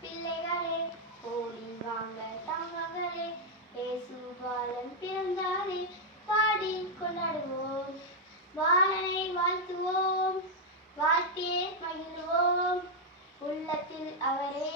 பிள்ளைகளே ஓடி வாங்க தாமகளே இயேசு பாலன் பிறந்தாரே பாடி கொண்டாடுவோம். பாலனை வாழ்த்துவோம் வாழ்த்தியே மகிழ்வோம். உள்ளத்தில் அவரே